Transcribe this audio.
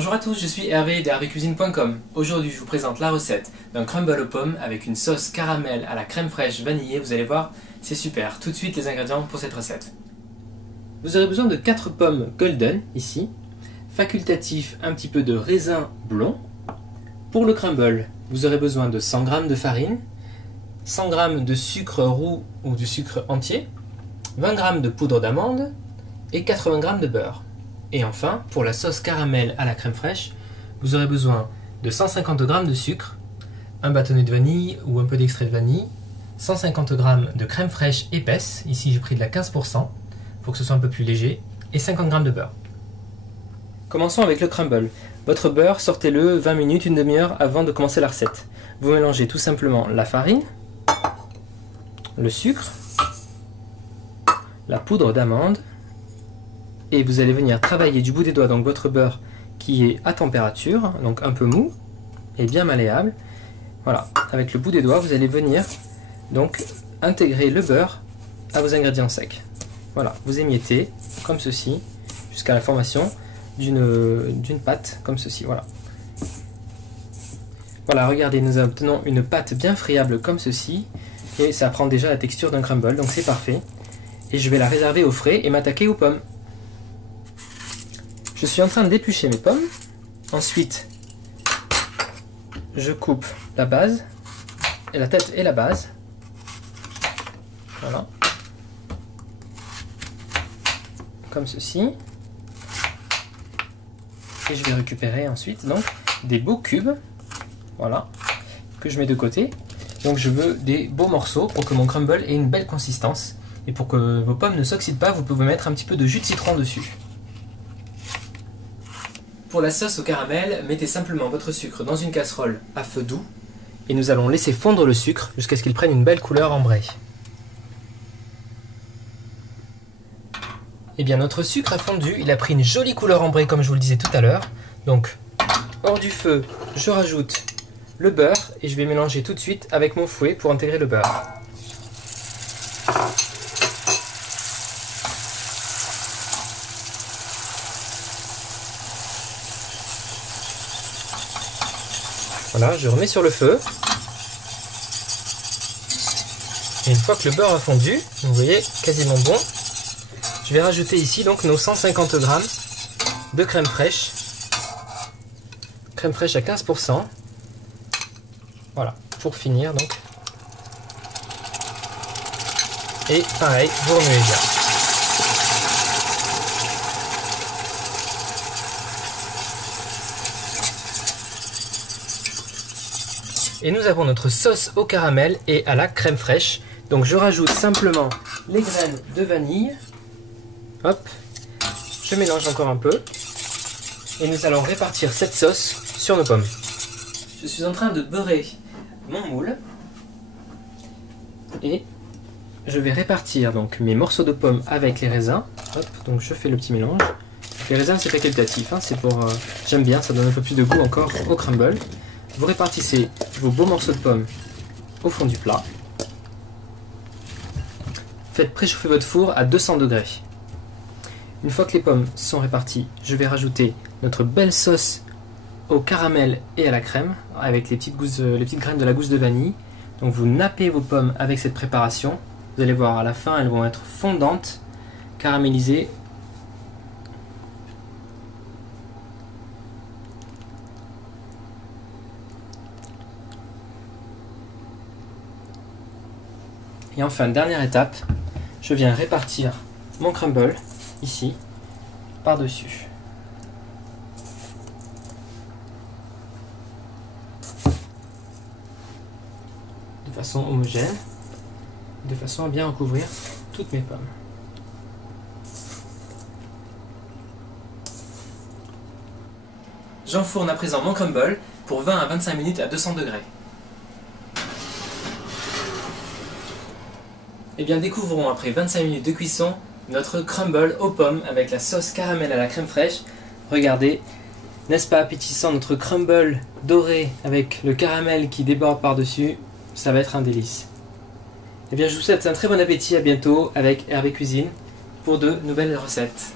Bonjour à tous, je suis Hervé de hervécuisine.com. Aujourd'hui, je vous présente la recette d'un crumble aux pommes avec une sauce caramel à la crème fraîche vanillée. Vous allez voir, c'est super. Tout de suite, les ingrédients pour cette recette. Vous aurez besoin de 4 pommes golden, ici. Facultatif, un petit peu de raisin blond. Pour le crumble, vous aurez besoin de 100 g de farine, 100 g de sucre roux ou du sucre entier, 20 g de poudre d'amande et 80 g de beurre. Et enfin, pour la sauce caramel à la crème fraîche, vous aurez besoin de 150 g de sucre, un bâtonnet de vanille ou un peu d'extrait de vanille, 150 g de crème fraîche épaisse, ici j'ai pris de la 15%, pour que ce soit un peu plus léger, et 50 g de beurre. Commençons avec le crumble. Votre beurre, sortez-le 20 minutes, une demi-heure avant de commencer la recette. Vous mélangez tout simplement la farine, le sucre, la poudre d'amande, et vous allez venir travailler du bout des doigts donc votre beurre qui est à température, donc un peu mou et bien malléable. Voilà, avec le bout des doigts, vous allez venir donc intégrer le beurre à vos ingrédients secs. Voilà, vous émiettez comme ceci jusqu'à la formation d'une pâte comme ceci. Voilà. Voilà, regardez, nous obtenons une pâte bien friable comme ceci et ça prend déjà la texture d'un crumble, donc c'est parfait. Et je vais la réserver au frais et m'attaquer aux pommes. Je suis en train d'éplucher mes pommes. Ensuite, je coupe la base, et la tête et la base. Voilà. Comme ceci. Et je vais récupérer ensuite donc des beaux cubes. Voilà. Que je mets de côté. Donc je veux des beaux morceaux pour que mon crumble ait une belle consistance. Et pour que vos pommes ne s'oxydent pas, vous pouvez mettre un petit peu de jus de citron dessus. Pour la sauce au caramel, mettez simplement votre sucre dans une casserole à feu doux et nous allons laisser fondre le sucre jusqu'à ce qu'il prenne une belle couleur ambrée. Et bien notre sucre a fondu, il a pris une jolie couleur ambrée comme je vous le disais tout à l'heure. Donc hors du feu, je rajoute le beurre et je vais mélanger tout de suite avec mon fouet pour intégrer le beurre. Voilà, je remets sur le feu. Et une fois que le beurre a fondu, vous voyez, quasiment bon, je vais rajouter ici donc nos 150 g de crème fraîche. Crème fraîche à 15%. Voilà, pour finir donc. Et pareil, vous remuez bien. Et nous avons notre sauce au caramel et à la crème fraîche. Donc je rajoute simplement les graines de vanille. Hop, je mélange encore un peu. Et nous allons répartir cette sauce sur nos pommes. Je suis en train de beurrer mon moule. Et je vais répartir donc mes morceaux de pommes avec les raisins. Hop, donc je fais le petit mélange. Les raisins c'est facultatif, hein, c'est pour... j'aime bien, ça donne un peu plus de goût encore au crumble. Vous répartissez vos beaux morceaux de pommes au fond du plat. Faites préchauffer votre four à 200 degrés. Une fois que les pommes sont réparties, je vais rajouter notre belle sauce au caramel et à la crème avec les petites graines de la gousse de vanille. Donc vous nappez vos pommes avec cette préparation. Vous allez voir à la fin, elles vont être fondantes, caramélisées. Et enfin, dernière étape, je viens répartir mon crumble, ici, par-dessus. De façon homogène, de façon à bien recouvrir toutes mes pommes. J'enfourne à présent mon crumble pour 20 à 25 minutes à 200 degrés. Et bien découvrons après 25 minutes de cuisson notre crumble aux pommes avec la sauce caramel à la crème fraîche. Regardez, n'est-ce pas appétissant notre crumble doré avec le caramel qui déborde par-dessus, ça va être un délice. Et bien je vous souhaite un très bon appétit, à bientôt avec Hervé Cuisine pour de nouvelles recettes.